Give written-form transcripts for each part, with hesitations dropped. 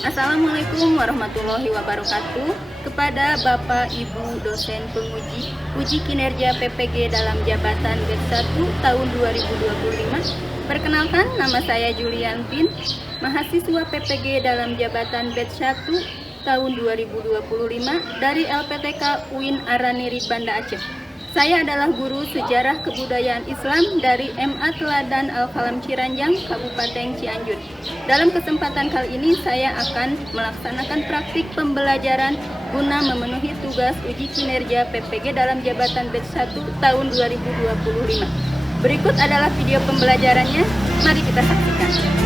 Assalamualaikum warahmatullahi wabarakatuh. Kepada Bapak Ibu dosen penguji uji kinerja PPG dalam jabatan batch 1 tahun 2025. Perkenalkan, nama saya Julian Pin, mahasiswa PPG dalam jabatan batch 1 tahun 2025 dari LPTK UIN Araniri Banda Aceh. Saya adalah guru sejarah kebudayaan Islam dari MA Teladan Al-Falam Ciranjang, Kabupaten Cianjur. Dalam kesempatan kali ini saya akan melaksanakan praktik pembelajaran guna memenuhi tugas uji kinerja PPG dalam jabatan batch 1 tahun 2025. Berikut adalah video pembelajarannya, mari kita saksikan.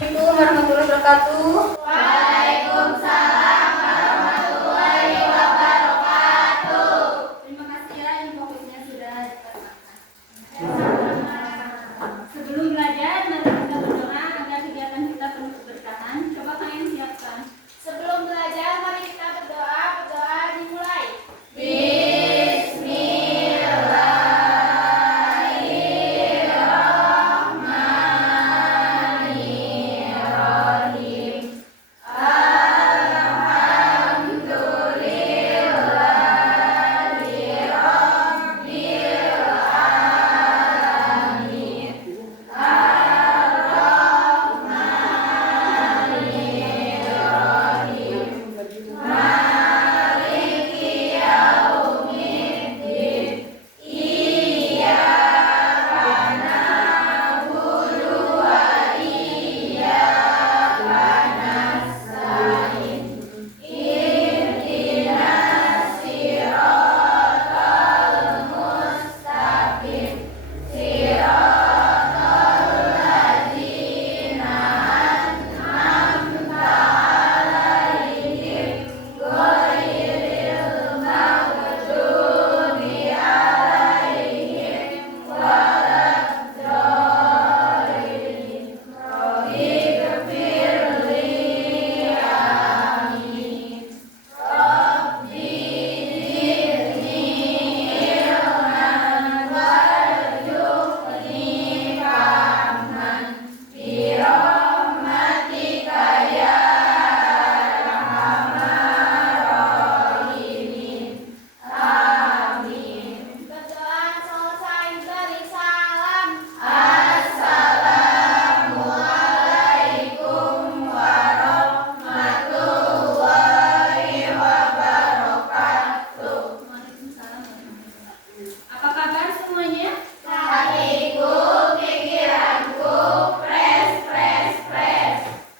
Assalamualaikum warahmatullahi wabarakatuh. Waalaikumsalam warahmatullahi wabarakatuh. Terima kasih ya, infokusnya sudah diterangkan. Sebelum belajar, mari kita berdoa agar kegiatan kita penuh keberkahan. Coba kalian siapkan. Sebelum belajar, mari kita berdoa. Berdoa dimulai. Berdoa selesai beri salam. Assalamualaikum warahmatullahi wabarakatuh. Waalaikumsalam warahmatullahi wabarakatuh. Apa kabar semuanya? Hatiku, pikiranku, fresh.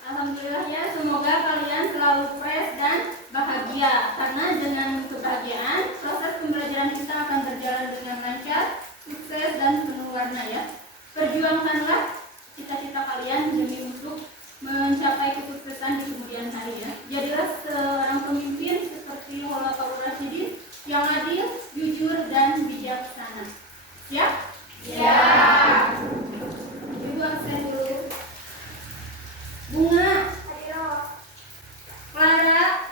Alhamdulillah ya, semoga kalian selalu fresh dan bahagia. Karena dengan kebahagiaan, proses pembelajaran kita akan berjalan dengan lancar, sukses dan penuh warna ya. Perjuangkanlah cita-cita kalian demi untuk mencapai kesuksesan di kemudian hari ya. Jadilah seorang pemimpin seperti Khulafaur Rasyidin yang adil, jujur dan bijaksana. Siap? Ya. Ibu absen dulu. Bunga, Clara,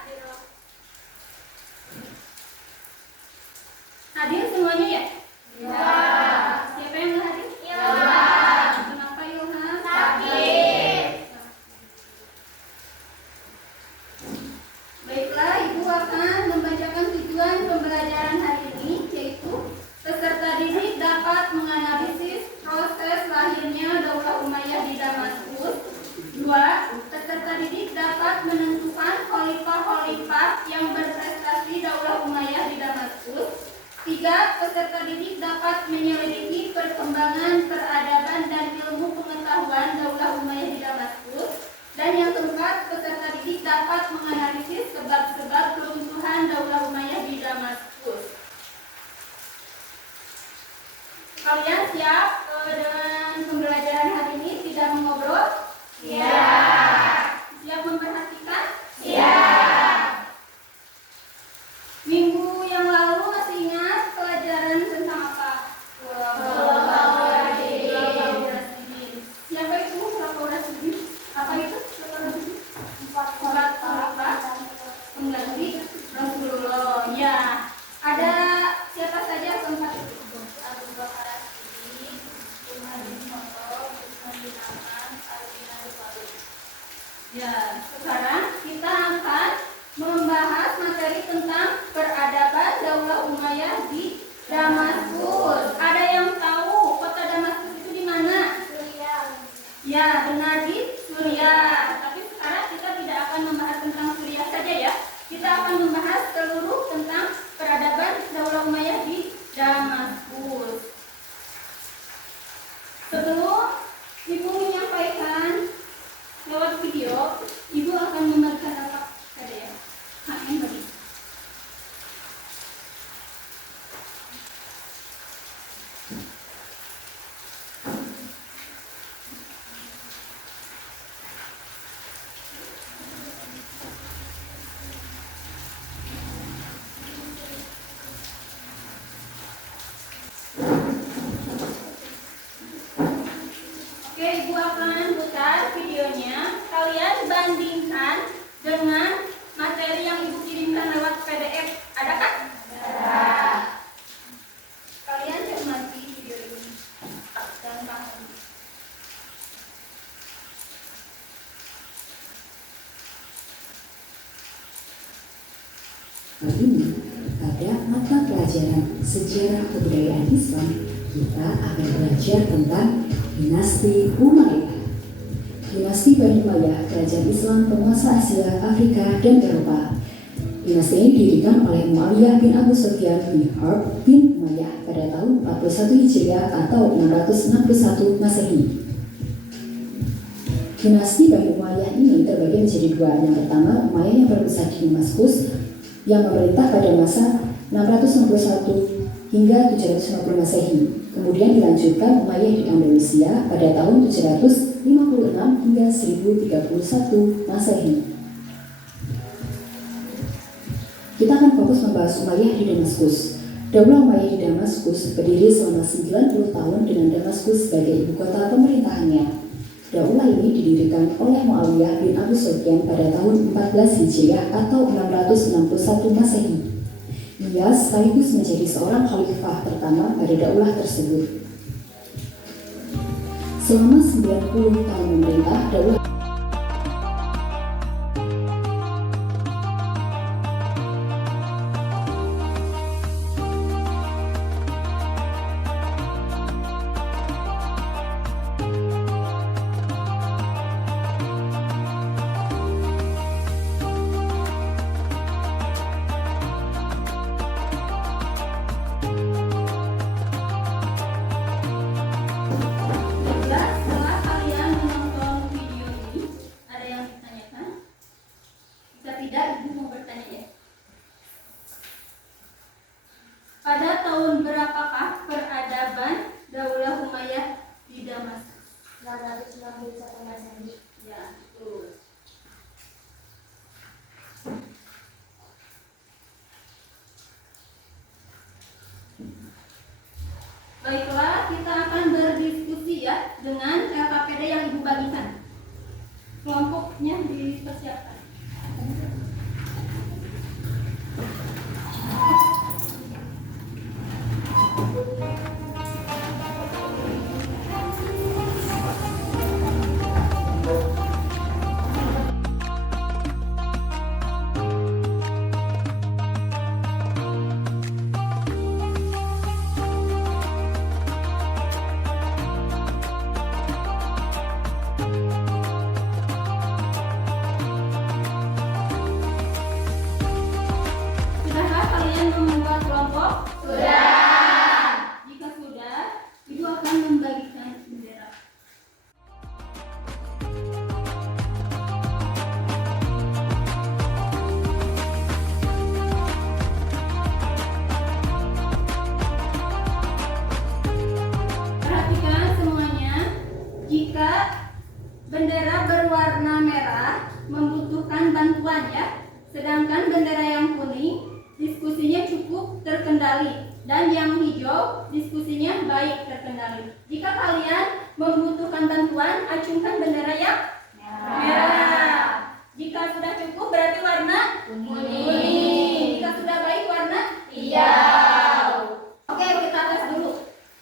hadir semuanya ya? Ya. Siapa yang nggak hadir? Ilham. Kenapa Ilham? Sakit. Baiklah, Ibu akan membacakan tujuan pembelajaran hari ini, yaitu peserta didik dapat menganalisis proses lahirnya Daulah Umayyah di Damaskus. 2. Peserta didik dapat menentukan khalifah-khalifah yang berprestasi Daulah Umayyah di Damaskus. 3. Peserta didik dapat menyelidiki perkembangan peradaban dan ilmu pengetahuan Daulah Umayyah di Damaskus. Dan yang keempat, peserta didik dapat menganalisis sebab-sebab keruntuhan Daulah Umayyah di Damaskus. Kalian siap dengan pembelajaran hari ini? Tidak mengobrol? Ya. Siap memperhatikan? Ya. Minggu yang lalu masih ingat pelajaran tentang apa? Khulafaur Rasyidin. Siapa itu Khulafaur Rasyidin? Apa itu Khulafaur Rasyidin? Empat khalifah pengganti Rasulullah. Oke, Ibu akan putar videonya. Kalian bandingkan dengan materi yang Ibu kirimkan lewat PDF. Ada kan? Ada. Kalian cermati video ini dan pahami. Kali ini, pada mata pelajaran Sejarah Kebudayaan Islam, kita akan belajar tentang Dinasti Umayyah. Dinasti Bani Umayyah, kerajaan Islam penguasa Asia, Afrika, dan Eropa. Dinasti ini didirikan oleh Muawiyah bin Abu Sufyan bin Harb bin Umayyah pada tahun 41 Hijriah atau 661 Masehi. Dinasti Bani Umayyah ini terbagi menjadi dua. Yang pertama, Umayyah yang berpusat di Damaskus, yang memerintah pada masa 661 hingga 750 Masehi. Kemudian dilanjutkan Umayyah di Andalusia pada tahun 756 hingga 1031 Masehi. Kita akan fokus membahas Umayyah di Damaskus. Daulah Umayyah di Damaskus berdiri selama 90 tahun dengan Damaskus sebagai ibu kota pemerintahannya. Daulah ini didirikan oleh Muawiyah bin Abu Sufyan pada tahun 14 Hijriah atau 661 Masehi. Ia sekaligus menjadi seorang khalifah pertama pada daulah tersebut. Selama 90 tahun memerintah, daulah Setelah kalian menonton video ini, ada yang ditanyakan? Jika tidak, Ibu mau bertanya ya. Pada tahun berapakah peradaban Daulah Umayyah di Damaskus? 661 Masehi. Ya, betul. Baiklah, kita akan berdiskusi ya dengan LKPD yang Ibu bagikan. Kelompoknya dipersiapkan. Sudahkah kalian membuat kelompok? Sudah. Jika sudah, Ibu akan membagikan bendera. Perhatikan semuanya, jika bendera berwarna merah membutuhkan bantuan ya, sedangkan bendera yang kuning diskusinya cukup terkendali dan yang hijau diskusinya baik terkendali. Jika kalian membutuhkan bantuan, acungkan bendera yang merah. Jika sudah cukup berarti warna kuning. Jika sudah baik warna hijau. Oke, kita tes dulu.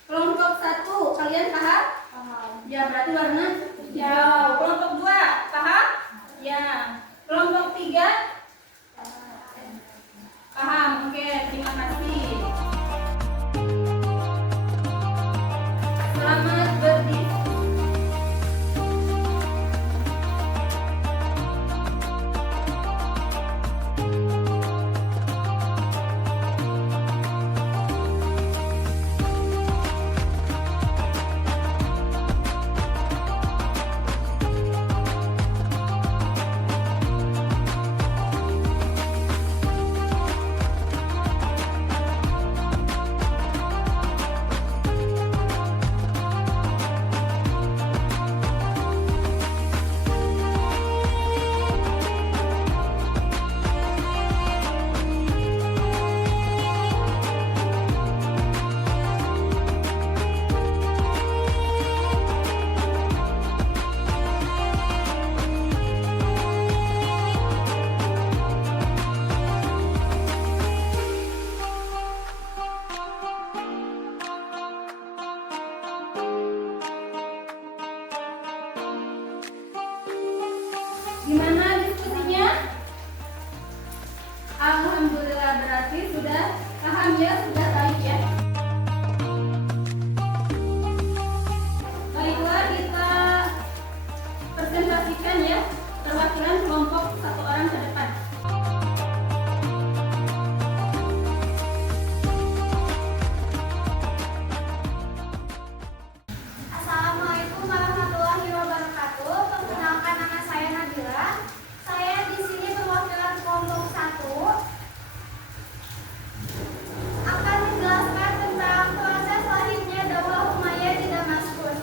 Kelompok 1, kalian paham? Paham. Ya, berarti warna hijau. Kelompok 2, paham? Ya. Kelompok 3, paham. Oke, terima kasih. Selamat berdiskusi. semuanya sudah baik ya. Baiklah, kita presentasikan ya perwakilan kelompok satu orang ke depan. Assalamualaikum warahmatullahi wabarakatuh. Perkenalkan, nama saya Nabila. Saya di sini perwakilan kelompok 1 akan menjelaskan tentang proses lahirnya Daulah Umayyah di Damaskus.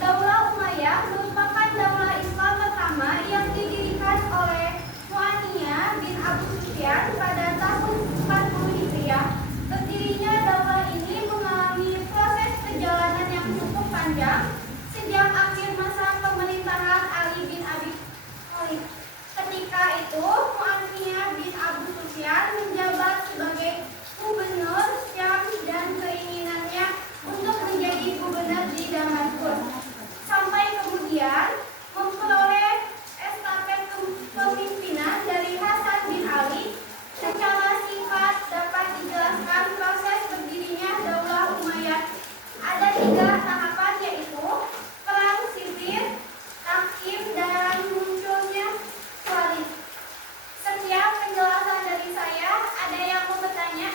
Daulah Umayyah merupakan daulah Islam pertama yang didirikan oleh Muawiyah bin Abu Sufyan pada tahun 40 Hijriah. Berdirinya daulah ini mengalami proses perjalanan yang cukup panjang sejak akhir masa pemerintahan Ali bin Abi Thalib. Ketika itu, Muawiyah bin Abu Sufyan menjabat sebagai gubernur Syam dan keinginannya untuk menjadi gubernur di Damaskus. Sampai kemudian memperoleh estafet kepemimpinan dari Hasan bin Ali. Secara singkat dapat dijelaskan proses berdirinya Daulah Umayyah. Ada 3 tahapan, yaitu perang sipil, takim, dan munculnya khalif. Sekian penjelasan dari saya. Ada yang mau bertanya?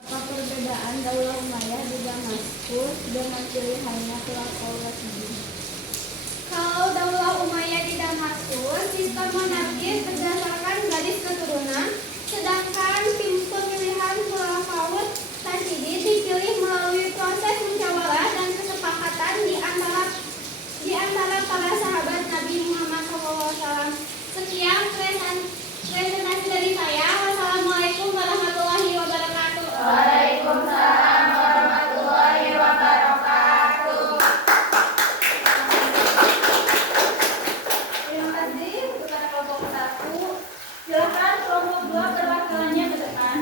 Apa perbedaan Daulah Umayyah di Damaskus dengan pilihannya Khulafaur Rasyidin? Kalau Daulah Umayyah di Damaskus, sistem monarkis berdasarkan garis keturunan, sedangkan tim pemilihan Khulafaur Rasyidin dipilih melalui proses musyawarah dan kesepakatan di antara para sahabat Nabi Muhammad SAW. Sekian presentasi dari saya. Wassalamualaikum warahmatullahi wabarakatuh. Waalaikumsalam warahmatullahi wabarakatuh. Terima kasih kepada kelompok 1. Silakan kelompok 2 perwakilannya ke depan.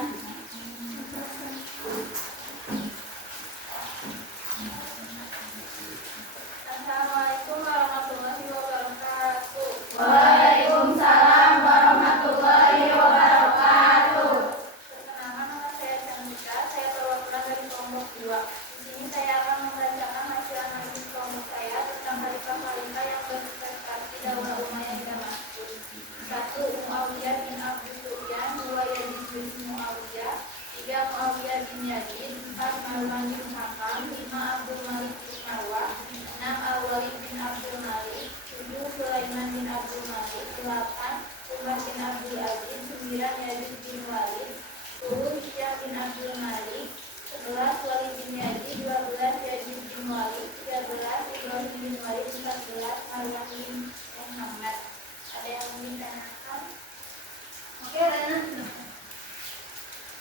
Assalamualaikum warahmatullahi wabarakatuh. Waalaikumsalam warahmatullahi wabarakatuh. Perkenalkan, nama saya Chandika. Saya perwakilan dari kelompok 2. Di sini saya akan membacakan hasil analisis kelompok saya tentang khalifah-khalifah yang berprestasi Daulah Umayyah di Damaskus. 1. Muawiyah bin Abu Sufyan. 2. Yazid bin Muawiyah. 3. Muawiyah bin Yazid. 4. Marwan bin Hakam. 5. Abdul Malik bin Marwah. 6. Al-Walid bin Abdul Malik. 7. Sulaiman bin Abdul Malik. 8. Umar bin Abdul Aziz. 9. Yazid bin Walid. 10. Hisham bin Abdul Malik. 11. Walid bin Yazid. 12. Yazid bin Walid. 13. Ibrahim bin Walid. 14. Marwan bin Muhammad. Ada yang ingin ditanyakan? Oke, Lena.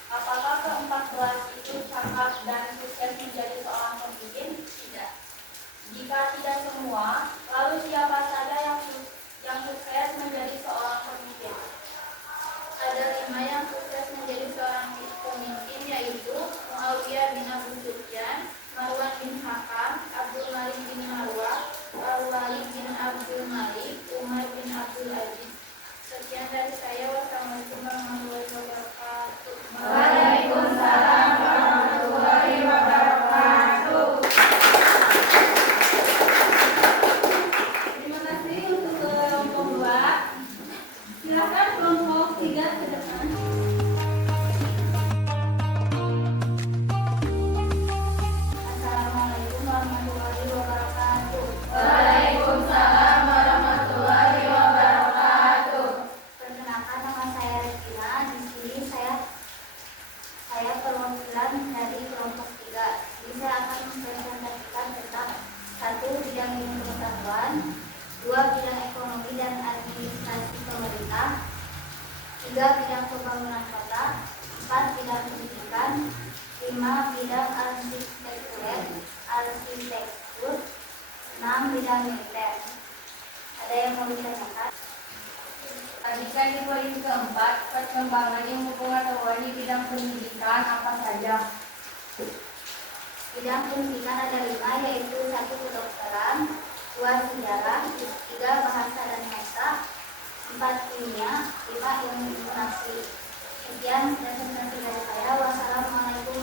Apakah ke-14 itu cakap dan sukses menjadi seorang pemimpin? Tidak. Jika tidak semua, lalu siapa saja yang sukses menjadi seorang pemimpin? Ada 5 yang sukses menjadi seorang pemimpin, yaitu Muawiyah bin Abu Sufyan, Marwan bin Hakam, Abdul Malik bin Marwah, Al-Walid bin Abdul Malik, Umar bin Abdul Aziz. Sekian dari saya. Wassalamualaikum warahmatullahi wabarakatuh. Waalaikumsalam warahmatullahi wabarakatuh. Terima kasih untuk kelompok 2. Silakan kelompok 3 ke depan. Assalamualaikum warahmatullahi wabarakatuh. Waalaikumsalam warahmatullahi wabarakatuh. Perkenalkan, nama saya Regina. Di sini saya perwakilan dari kelompok 3. Jadi saya akan mempresentasikan tentang 1. Bidang ilmu pengetahuan, 2. Bidang ekonomi dan administrasi pemerintah, 3. Bidang pembangunan kota, 4. Bidang pendidikan, 5. Bidang arsitektur, 6. Bidang militer. Ada yang mau ditanyakan? Jika di poin keempat, perkembangan ilmu pengetahuan di bidang pendidikan apa saja? Bidang pendidikan ada 5, yaitu 1. Kedokteran, 2. Sejarah, 3. Bahasa dan sastra, 4. Kimia, 5. Ilmu informasi. Sekian presentasi dari saya. Wassalamualaikum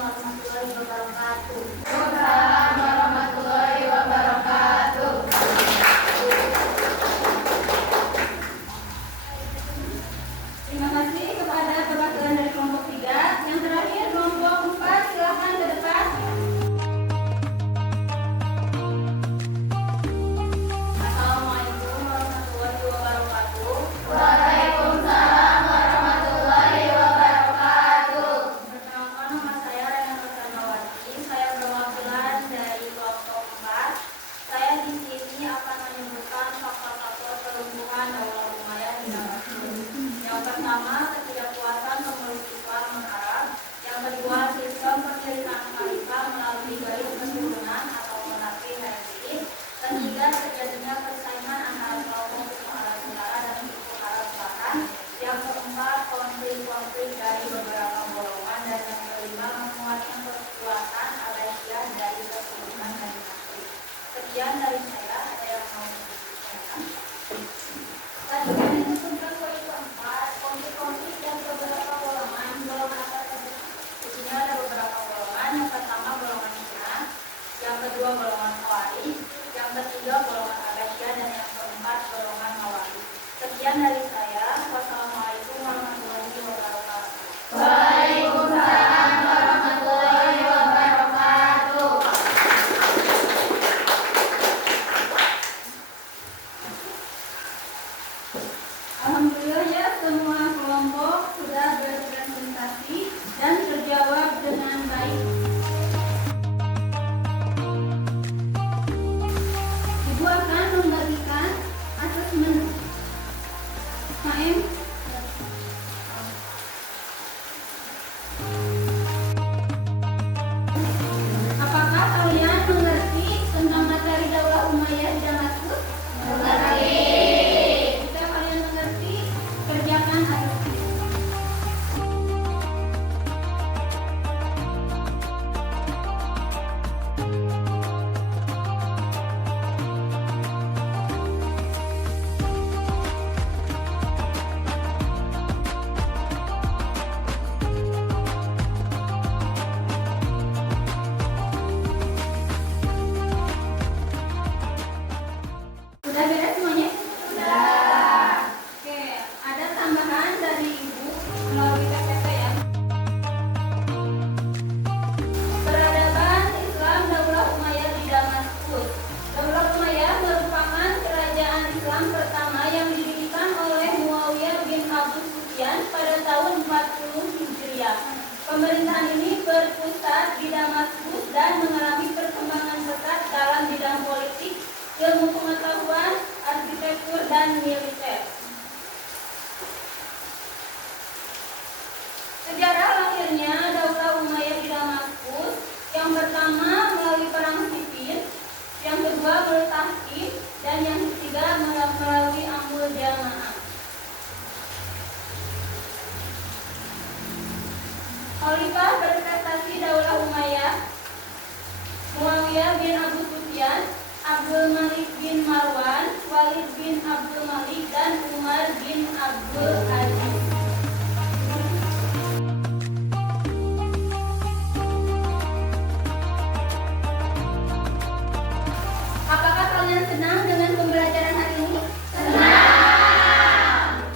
Sekian dari saya, ada yang mau menanyakan? Latihan itu tentang poin keempat, konflik dan beberapa golongan. Golongan apa saja? Di sini ada beberapa golongan. Yang pertama golongan Syiah, yang kedua golongan Khawarij, yang ketiga golongan Abbasiyah, dan yang keempat golongan Mawardi. Sekian dari saya. Wassalamualaikum warahmatullahi wabarakatuh. Waalaikumsalam warahmatullahi wabarakatuh. Alhamdulillah ya, semua kelompok sudah berpresentasi dan terjawab dengan baik. Ibu akan memberikan asesmen. KM. Apakah kalian mengerti tentang materi Daulah Umayyah di Damaskus? Mengerti. Jika kalian mengerti, kerjakan asesmen. Sudah beres semuanya? Sudah. Oke, ada tambahan dari Ibu melalui PPT ya. Peradaban Islam Daulah Umayyah di Damaskus. Daulah Umayyah merupakan kerajaan Islam pertama yang didirikan oleh Muawiyah bin Abu Sufyan pada tahun 40 Hijriah. Pemerintahan ini berpusat di Damaskus dan mengalami perkembangan pesat dalam bidang politik, ilmu pengetahuan, arsitektur, dan militer. Sejarah lahirnya Daulah Umayyah di Damaskus, yang pertama melalui perang sipil, yang kedua melalui tahkim, dan yang ketiga melalui amul jamaah. Khalifah berprestasi Daulah Umayyah, Muawiyah bin Abu Sufyan, Abdul Malik bin Marwan, Walid bin Abdul Malik, dan Umar bin Abdul Aziz. Apakah kalian senang dengan pembelajaran hari ini? Senang.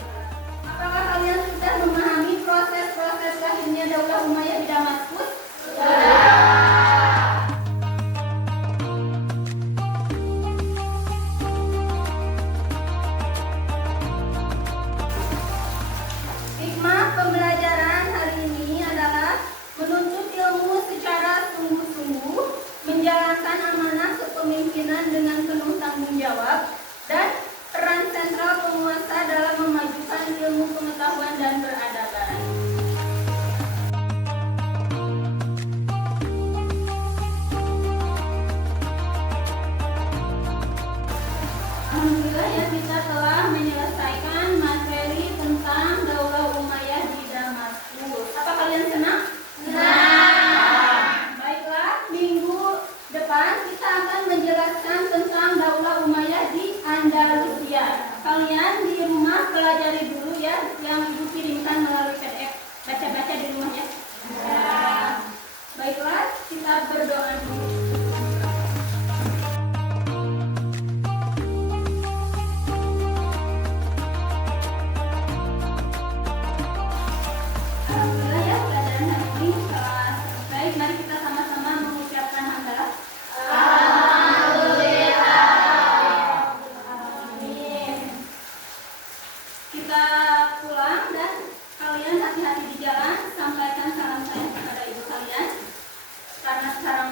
Apakah kalian sudah memahami proses-proses lahirnya Daulah Umayyah di Damaskus? Hikmah pembelajaran hari ini adalah menuntut ilmu secara sungguh-sungguh, menjalankan amanah kepemimpinan dengan penuh tanggung jawab, dan peran sentral penguasa dalam memajukan ilmu pengetahuan dan peradaban. Alhamdulillah ya, kita telah menyelesaikan materi tentang Daulah Umayyah di Damaskus. Apa kalian senang? Senang. Baiklah, minggu depan kita akan menjelaskan tentang Daulah Umayyah di Andalusia. Kalian di rumah pelajari dulu ya, yang Ibu kirimkan melalui PDF. Baca-baca di rumah ya. Baiklah, kita berdoa dulu. Alhamdulillah ya, pelajaran hari ini telah selesai. Mari kita sama-sama mengucapkan hamdalah. Amin. Kita pulang dan kalian hati-hati di jalan. Sampaikan salam saya kepada ibu kalian. Karena sekarang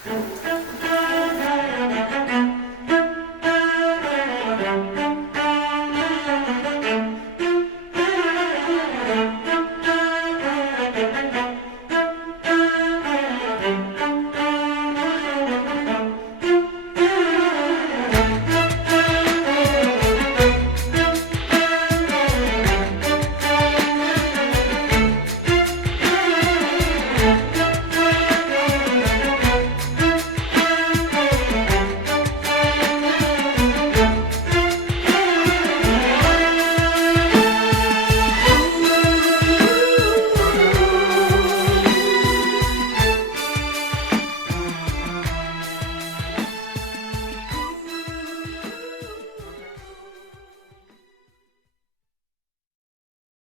Assalamualaikum